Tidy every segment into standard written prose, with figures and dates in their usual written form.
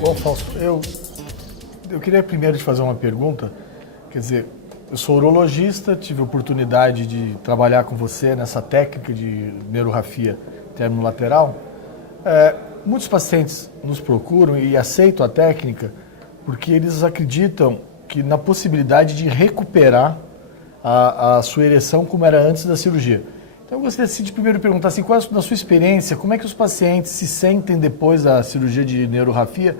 Bom, Fausto, eu queria primeiro te fazer uma pergunta. Quer dizer, eu sou urologista, tive a oportunidade de trabalhar com você nessa técnica de neurorrafia termolateral. Muitos pacientes nos procuram e aceitam a técnica porque eles acreditam que na possibilidade de recuperar a sua ereção como era antes da cirurgia. Então eu gostaria de primeiro perguntar assim, qual é, na sua experiência, como é que os pacientes se sentem depois da cirurgia de neurorrafia?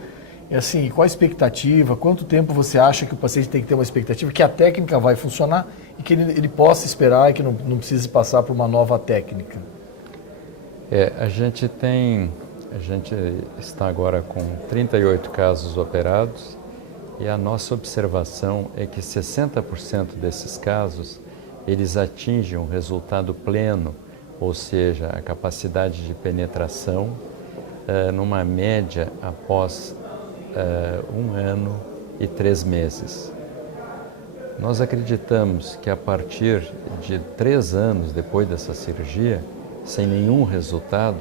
E assim, qual a expectativa? Quanto tempo você acha que o paciente tem que ter uma expectativa que a técnica vai funcionar e que ele possa esperar e que não precise passar por uma nova técnica? A gente está agora com 38 casos operados e a nossa observação é que 60% desses casos eles atingem um resultado pleno, ou seja, a capacidade de penetração numa média após 1 ano e 3 meses. Nós acreditamos que a partir de 3 anos depois dessa cirurgia, sem nenhum resultado,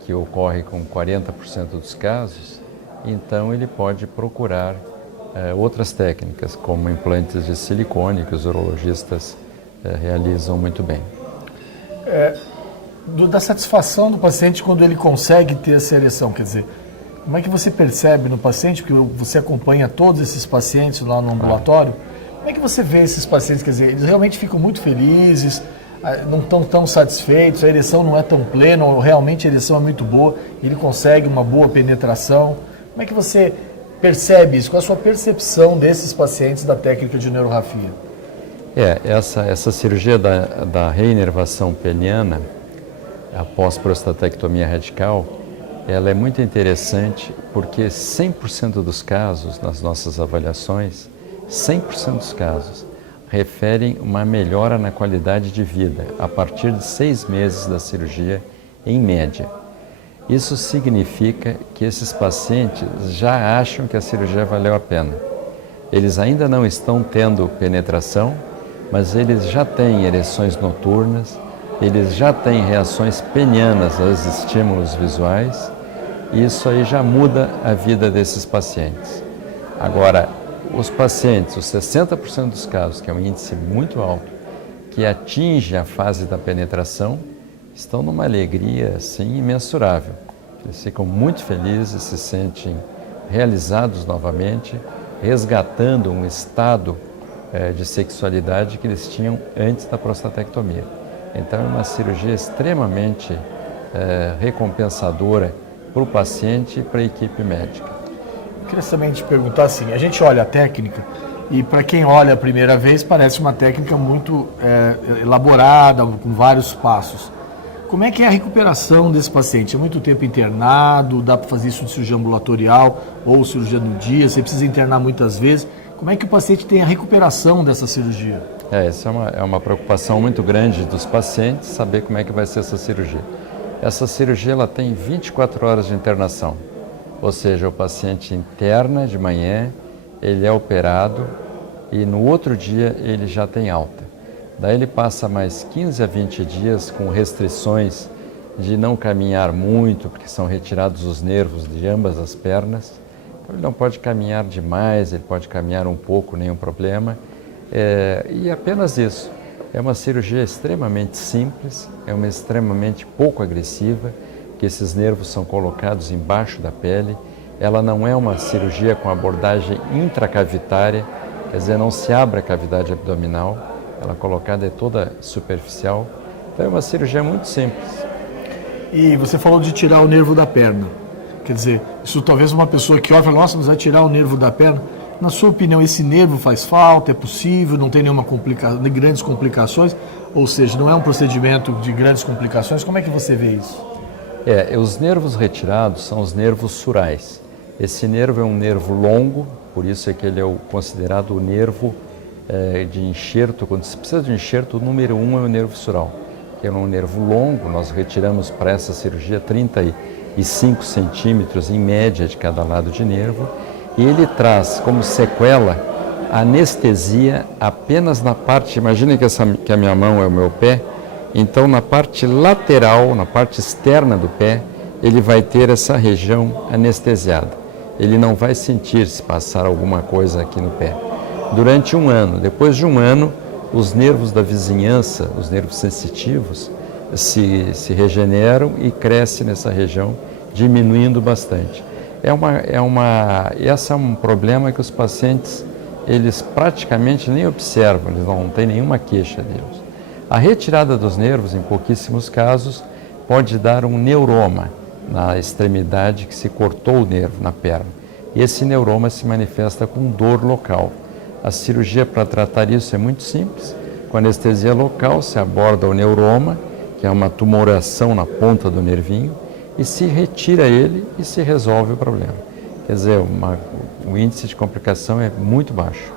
que ocorre com 40% dos casos, então ele pode procurar outras técnicas, como implantes de silicone, que os urologistas realizam muito bem. Da satisfação do paciente quando ele consegue ter essa ereção, quer dizer, como é que você percebe no paciente, porque você acompanha todos esses pacientes lá no ambulatório, como é que você vê esses pacientes, quer dizer, eles realmente ficam muito felizes, não estão tão satisfeitos, a ereção não é tão plena, ou realmente a ereção é muito boa, ele consegue uma boa penetração. Como é que você percebe isso? Qual é a sua percepção desses pacientes da técnica de neurorrafia? Essa cirurgia da reinervação peniana, após prostatectomia radical, ela é muito interessante porque 100% dos casos, nas nossas avaliações, 100% dos casos referem uma melhora na qualidade de vida a partir de 6 meses da cirurgia, em média. Isso significa que esses pacientes já acham que a cirurgia valeu a pena. Eles ainda não estão tendo penetração, mas eles já têm ereções noturnas, eles já têm reações penianas aos estímulos visuais, e isso aí já muda a vida desses pacientes. Agora, os pacientes, os 60% dos casos, que é um índice muito alto, que atinge a fase da penetração, estão numa alegria assim imensurável. Eles ficam muito felizes, se sentem realizados novamente, resgatando um estado de sexualidade que eles tinham antes da prostatectomia. Então é uma cirurgia extremamente recompensadora para o paciente e para a equipe médica. Eu queria também te perguntar assim, a gente olha a técnica e para quem olha a primeira vez parece uma técnica muito elaborada, com vários passos. Como é que é a recuperação desse paciente? É muito tempo internado? Dá para fazer isso de cirurgia ambulatorial ou cirurgia no dia? Você precisa internar muitas vezes? Como é que o paciente tem a recuperação dessa cirurgia? Essa é uma preocupação muito grande dos pacientes, saber como é que vai ser essa cirurgia. Essa cirurgia ela tem 24 horas de internação, ou seja, o paciente interna de manhã, ele é operado e no outro dia ele já tem alta. Daí ele passa mais 15 a 20 dias com restrições de não caminhar muito, porque são retirados os nervos de ambas as pernas. Então ele não pode caminhar demais, ele pode caminhar um pouco, nenhum problema. E apenas isso. É uma cirurgia extremamente simples, é uma extremamente pouco agressiva, que esses nervos são colocados embaixo da pele. Ela não é uma cirurgia com abordagem intracavitária, quer dizer, não se abre a cavidade abdominal, ela colocada é toda superficial. Então é uma cirurgia muito simples. E você falou de tirar o nervo da perna. Quer dizer, isso talvez uma pessoa que olha e fala, nossa, mas vai tirar o nervo da perna. Na sua opinião, esse nervo faz falta? É possível? Não tem nenhuma grandes complicações? Ou seja, não é um procedimento de grandes complicações? Como é que você vê isso? Os nervos retirados são os nervos surais. Esse nervo é um nervo longo, por isso é que ele é considerado o nervo de enxerto. Quando se precisa de enxerto, o número 1 é o nervo sural, que é um nervo longo. Nós retiramos para essa cirurgia 35 centímetros em média de cada lado de nervo. E ele traz como sequela anestesia apenas na parte, imagine que a minha mão é o meu pé, então na parte lateral, na parte externa do pé, ele vai ter essa região anestesiada. ele não vai sentir se passar alguma coisa aqui no pé. Durante um ano, depois de um ano, os nervos da vizinhança, os nervos sensitivos, se regeneram e crescem nessa região, diminuindo bastante. Esse é um problema que os pacientes, eles praticamente nem observam, eles não têm nenhuma queixa deles. A retirada dos nervos, em pouquíssimos casos, pode dar um neuroma na extremidade que se cortou o nervo na perna. E esse neuroma se manifesta com dor local. A cirurgia para tratar isso é muito simples. Com anestesia local, se aborda o neuroma, que é uma tumoração na ponta do nervinho, e se retira ele e se resolve o problema. Quer dizer, o índice de complicação é muito baixo.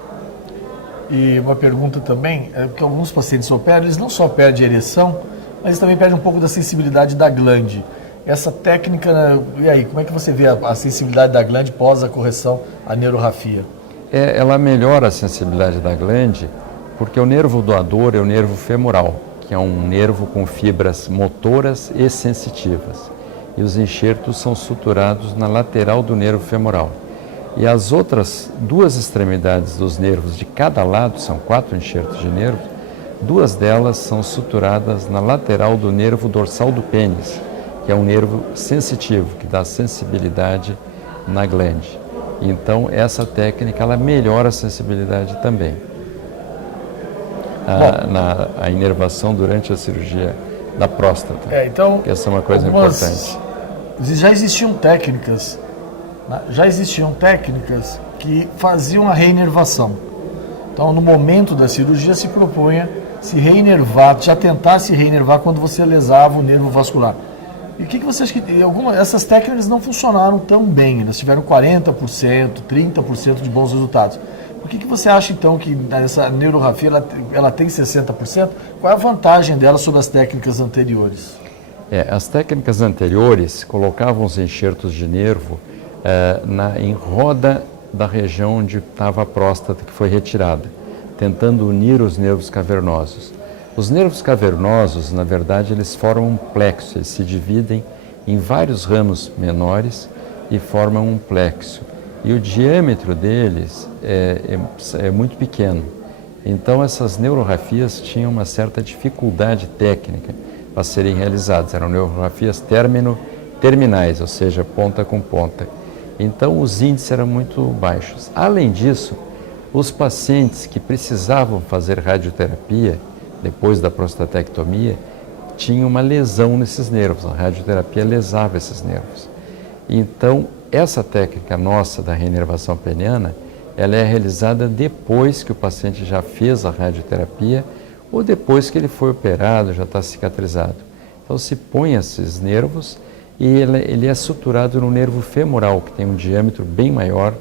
E uma pergunta também, é que alguns pacientes operam, eles não só perdem a ereção, mas eles também perdem um pouco da sensibilidade da glande. Essa técnica, e aí, como é que você vê a sensibilidade da glande pós a correção à neurorrafia? Ela melhora a sensibilidade da glande porque o nervo doador é o nervo femoral, que é um nervo com fibras motoras e sensitivas. E os enxertos são suturados na lateral do nervo femoral. E as outras duas extremidades dos nervos de cada lado, são 4 enxertos de nervo, 2 delas são suturadas na lateral do nervo dorsal do pênis, que é um nervo sensitivo, que dá sensibilidade na glande. Então, essa técnica ela melhora a sensibilidade também. A inervação durante a cirurgia da próstata. Então, que essa é uma coisa importante. Já existiam técnicas que faziam a reinervação. Então, no momento da cirurgia, se propunha se reinervar, já tentar se reinervar quando você lesava o nervo vascular. E o que você acha que essas técnicas não funcionaram tão bem? Elas tiveram 40%, 30% de bons resultados. Por que você acha, então, que essa neurorrafia ela tem 60%? Qual é a vantagem dela sobre as técnicas anteriores? As técnicas anteriores colocavam os enxertos de nervo em roda da região onde estava a próstata que foi retirada, tentando unir os nervos cavernosos. Os nervos cavernosos, na verdade, eles formam um plexo, eles se dividem em vários ramos menores e formam um plexo. E o diâmetro deles é muito pequeno. Então, essas neurorrafias tinham uma certa dificuldade técnica para serem realizadas. Eram neurorrafias terminais, ou seja, ponta com ponta. Então, os índices eram muito baixos. Além disso, os pacientes que precisavam fazer radioterapia depois da prostatectomia tinham uma lesão nesses nervos. A radioterapia lesava esses nervos. Então, essa técnica nossa da reinervação peniana, ela é realizada depois que o paciente já fez a radioterapia ou depois que ele foi operado, já está cicatrizado. Então, se põe esses nervos e ele é suturado no nervo femoral, que tem um diâmetro bem maior.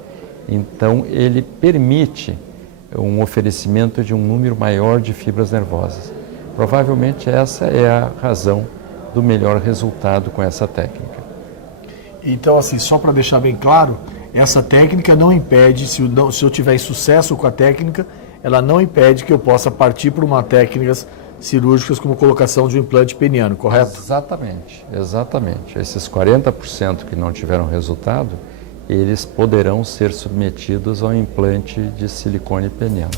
Então, ele permite um oferecimento de um número maior de fibras nervosas. Provavelmente essa é a razão do melhor resultado com essa técnica. Então, assim, só para deixar bem claro, essa técnica não impede, se eu tiver sucesso com a técnica, ela não impede que eu possa partir para uma técnicas cirúrgicas como colocação de um implante peniano, correto? Exatamente. Esses 40% que não tiveram resultado, eles poderão ser submetidos ao implante de silicone peniano.